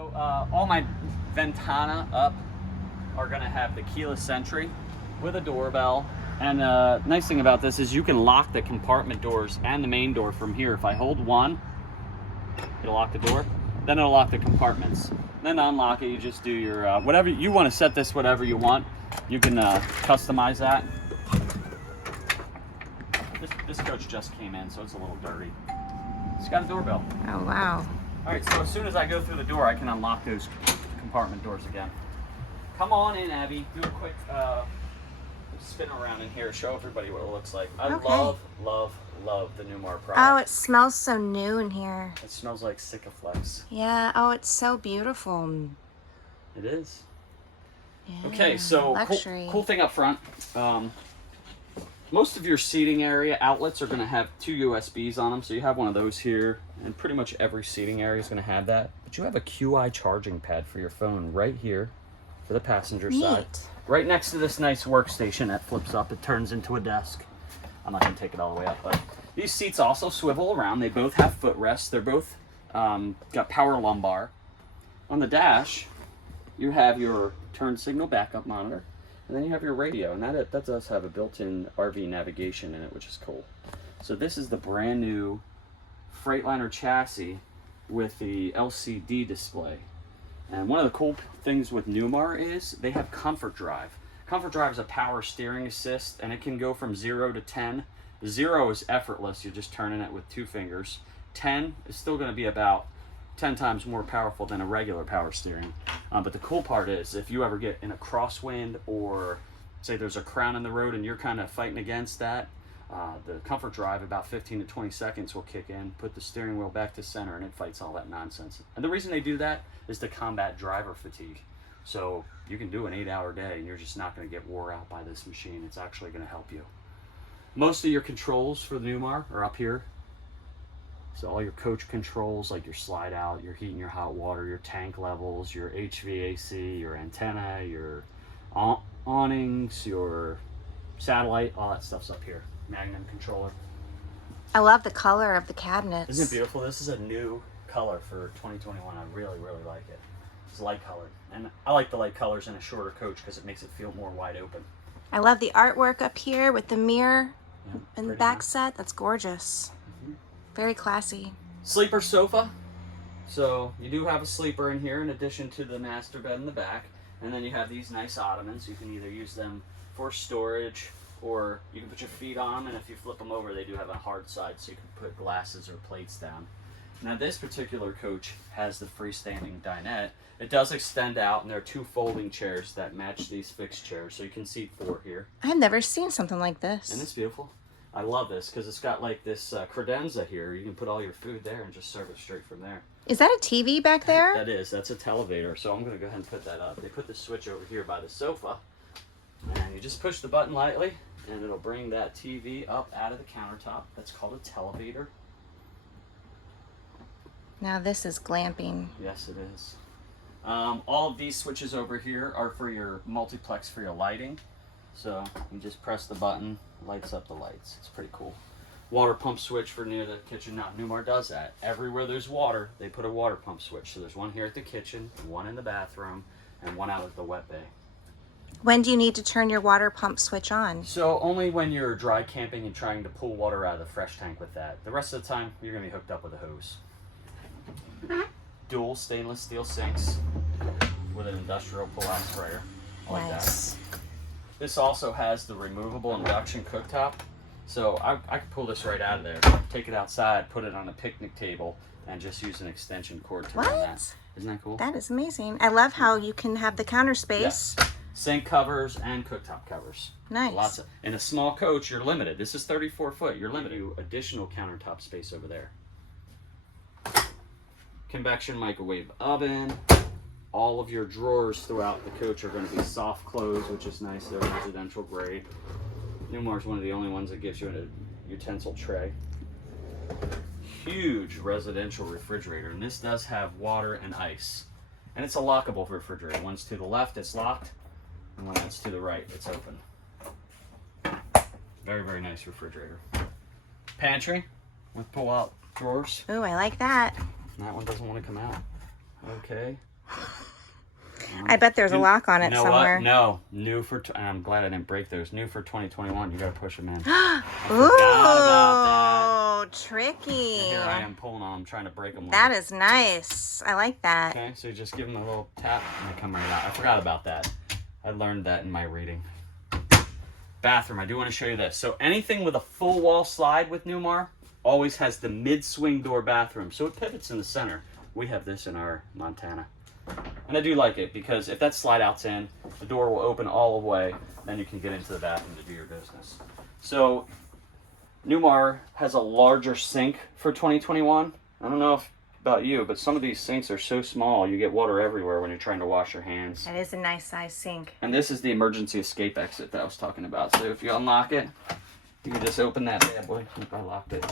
So all my Ventana up are gonna have the keyless entry with a doorbell. And nice thing about this is you can lock the compartment doors and the main door from here. If I hold one, it'll lock the door, then it'll lock the compartments. Then to unlock it, you just do your, whatever, you want to set this whatever you want. You can customize that. This coach just came in, so it's a little dirty. It's got a doorbell. Oh, wow. All right, so as soon as I go through the door, I can unlock those compartment doors again. Come on in, Abby. Do a quick spin around in here. Show everybody what it looks like. I love the Newmar product. Oh, it smells so new in here. It smells like Sikaflex. Yeah. Oh, it's so beautiful. It is. Yeah. Okay, so cool thing up front. Most of your seating area outlets are going to have 2 USBs on them. So you have one of those here, and pretty much every seating area is going to have that. But you have a QI charging pad for your phone right here for the passenger side. Right next to this nice workstation that flips up. It turns into a desk. I'm not going to take it all the way up, but these seats also swivel around. They both have footrests. They're both got power lumbar. On the dash, you have your turn signal backup monitor. And then you have your radio, and that does have a built-in RV navigation in it, which is cool. So this is the brand new Freightliner chassis with the LCD display. And one of the cool things with Newmar is they have Comfort Drive. Comfort Drive is a power steering assist, and it can go from 0 to 10. 0 is effortless, you're just turning it with 2 fingers. 10 is still going to be about 10 times more powerful than a regular power steering. But the cool part is if you ever get in a crosswind, or say there's a crown in the road and you're kind of fighting against that, the Comfort Drive, about 15 to 20 seconds will kick in, put the steering wheel back to center, and it fights all that nonsense. And the reason they do that is to combat driver fatigue. So you can do an 8-hour day and you're just not going to get wore out by this machine. It's actually going to help you. Most of your controls for the Newmar are up here. So all your coach controls, like your slide out, your heat and your hot water, your tank levels, your HVAC, your antenna, your awnings, your satellite, all that stuff's up here. Magnum controller. I love the color of the cabinets. Isn't it beautiful? This is a new color for 2021. I really like it. It's light colored. And I like the light colors in a shorter coach because it makes it feel more wide open. I love the artwork up here with the mirror in the back nice. set. That's gorgeous. Very classy. Sleeper sofa. So you do have a sleeper in here in addition to the master bed in the back. And then you have these nice ottomans. You can either use them for storage, or you can put your feet on them, and if you flip them over, they do have a hard side, so you can put glasses or plates down. Now this particular coach has the freestanding dinette. It does extend out, and there are 2 folding chairs that match these fixed chairs, so you can seat 4 here. I've never seen something like this. And it's beautiful. I love this because it's got like this credenza here. You can put all your food there and just serve it straight from there. Is that a TV back there? That is. That's a televator. So I'm going to go ahead and put that up. They put the switch over here by the sofa, and you just push the button lightly, and it'll bring that TV up out of the countertop. That's called a televator. Now this is glamping. Yes, it is. All of these switches over here are for your multiplex for your lighting. So you just press the button, lights up the lights. It's pretty cool. Water pump switch for near the kitchen. Now Newmar does that. Everywhere there's water, they put a water pump switch. So there's one here at the kitchen, one in the bathroom, and one out at the wet bay. When do you need to turn your water pump switch on? So only when you're dry camping and trying to pull water out of the fresh tank with that. The rest of the time, you're going to be hooked up with a hose. Dual stainless steel sinks with an industrial pull-out sprayer. I like Nice. that. This also has the removable induction cooktop. So I could pull this right out of there, take it outside, put it on a picnic table, and just use an extension cord to run that. Isn't that cool? That is amazing. I love how you can have the counter space. Yes. Sink covers and cooktop covers. Nice. In a small coach, you're limited. This is 34 foot. You're limited to additional countertop space over there. Convection microwave oven. All of your drawers throughout the coach are going to be soft close, which is nice. They're residential grade. Newmar's one of the only ones that gives you a utensil tray. Huge residential refrigerator, and this does have water and ice. And it's a lockable refrigerator. Once to the left, it's locked, and when it's to the right, it's open. Very nice refrigerator. Pantry with pull-out drawers. Ooh, I like that. That one doesn't want to come out. Okay. I bet there's a lock on it you know somewhere. What? No, new for. I'm glad I didn't break those. New for 2021. You gotta push them in. Ooh, tricky. And here I am pulling on them, trying to break them. That is nice. I like that. Okay, so you just give them a little tap and they come right out. I forgot about that. I learned that in my reading. Bathroom. I do want to show you this. So anything with a full wall slide with Newmar always has the mid-swing door bathroom, so it pivots in the center. We have this in our Montana. And I do like it because if that slide out's in, the door will open all the way, then you can get into the bathroom to do your business. So Newmar has a larger sink for 2021. I don't know about you, but some of these sinks are so small you get water everywhere when you're trying to wash your hands. That is a nice size sink. And this is the emergency escape exit that I was talking about. So if you unlock it, you can just open that bad boy. I locked it.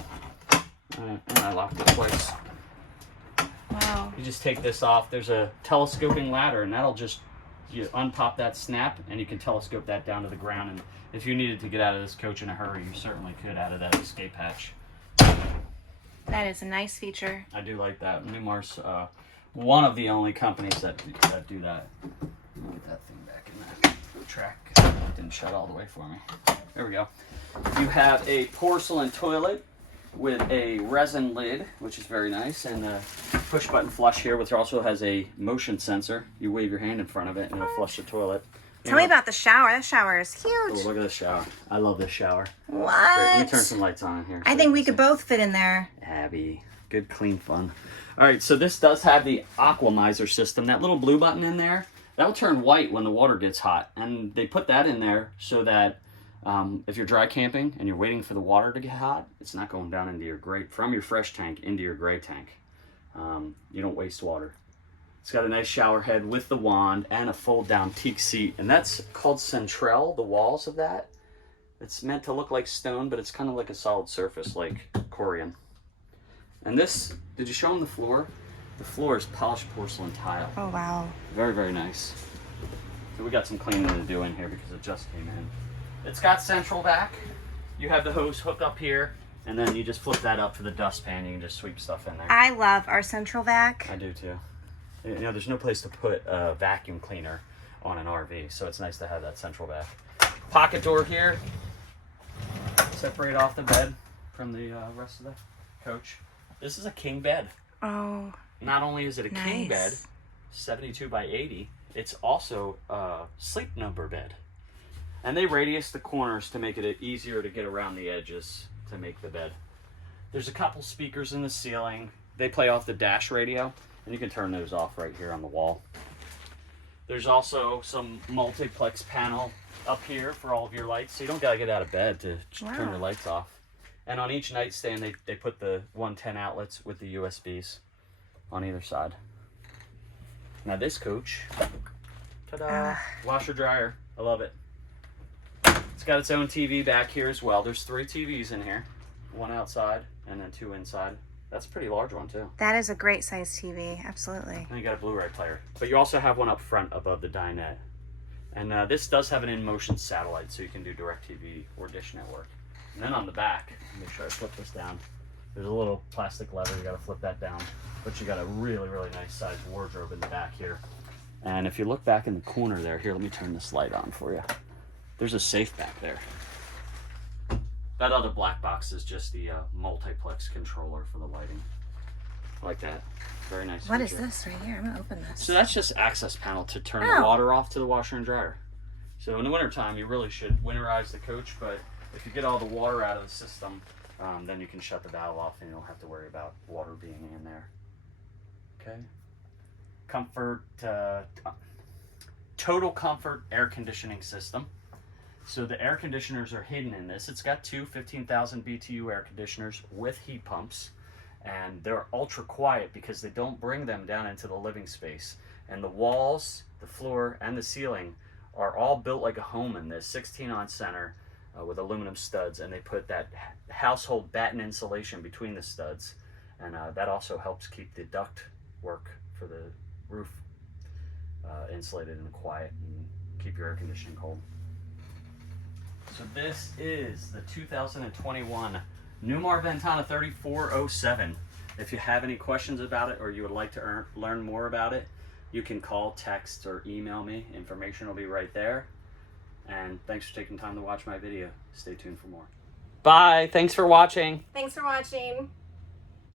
And I locked it twice. Wow. You just take this off. There's a telescoping ladder, and that'll just, you unpop that snap, and you can telescope that down to the ground. And if you needed to get out of this coach in a hurry, you certainly could out of that escape hatch. That is a nice feature. I do like that. Newmar's one of the only companies that do that. Let me get that thing back in that track. It didn't shut all the way for me. There we go. You have a porcelain toilet with a resin lid, which is very nice, and a push button flush here, which also has a motion sensor. You wave your hand in front of it and it'll flush the toilet. Tell me about the shower. That shower is huge. Oh, look at the shower. I love this shower. What? Great. Let me turn some lights on here. I think we could both fit in there. Abby. Good, clean fun. All right, so this does have the Aquamizer system. That little blue button in there, that'll turn white when the water gets hot. And they put that in there so that if you're dry camping and you're waiting for the water to get hot, it's not going down into your gray, from your fresh tank into your gray tank. You don't waste water. It's got a nice shower head with the wand and a fold-down teak seat, and that's called Centrel, the walls of that. It's meant to look like stone, but it's kind of like a solid surface, like Corian. And this, did you show them the floor? The floor is polished porcelain tile. Oh, wow. Very, very nice. So we got some cleaning to do in here because it just came in. It's got central vac. You have the hose hooked up here, and then you just flip that up for the dustpan. You can just sweep stuff in there. I love our central vac. I do too. You know, there's no place to put a vacuum cleaner on an RV, so it's nice to have that central vac. Pocket door here. Separate off the bed from the rest of the coach. This is a king bed. Oh. Not only is it a king bed, nice. 72 by 80, it's also a sleep number bed. And they radius the corners to make it easier to get around the edges to make the bed. There's a couple speakers in the ceiling. They play off the dash radio, and you can turn those off right here on the wall. There's also some multiplex panel up here for all of your lights, so you don't gotta get out of bed to turn your lights off. And on each nightstand, they put the 110 outlets with the USBs on either side. Now this coach, ta-da, washer dryer. I love it. It's got its own TV back here as well. There's 3 TVs in here, 1 outside and then 2 inside. That's a pretty large one too. That is a great size TV, absolutely. And you got a Blu-ray player. But you also have one up front above the dinette. And this does have an in-motion satellite, so you can do DirecTV or Dish Network. And then on the back, make sure I flip this down. There's a little plastic lever, you gotta flip that down. But you got a really, really nice sized wardrobe in the back here. And if you look back in the corner there, here, let me turn this light on for you. There's a safe back there. That other black box is just the multiplex controller for the lighting. I like that. Very nice. What is this right here? I'm gonna open this. So that's just access panel to turn the water off to the washer and dryer. So in the wintertime, you really should winterize the coach, but if you get all the water out of the system, then you can shut the valve off and you don't have to worry about water being in there. Okay. Comfort, total comfort air conditioning system. So the air conditioners are hidden in this. It's got 2 15,000 BTU air conditioners with heat pumps, and they're ultra quiet because they don't bring them down into the living space. And the walls, the floor, and the ceiling are all built like a home in this, 16 on center with aluminum studs, and they put that household batten insulation between the studs, and that also helps keep the duct work for the roof insulated and quiet and keep your air conditioning cold. So this is the 2021 Newmar Ventana 3407. If you have any questions about it or you would like to learn more about it, You can call, text, or email me. Information will be right there. And thanks for taking time to watch my video. Stay tuned for more. Bye. Thanks for watching. Thanks for watching.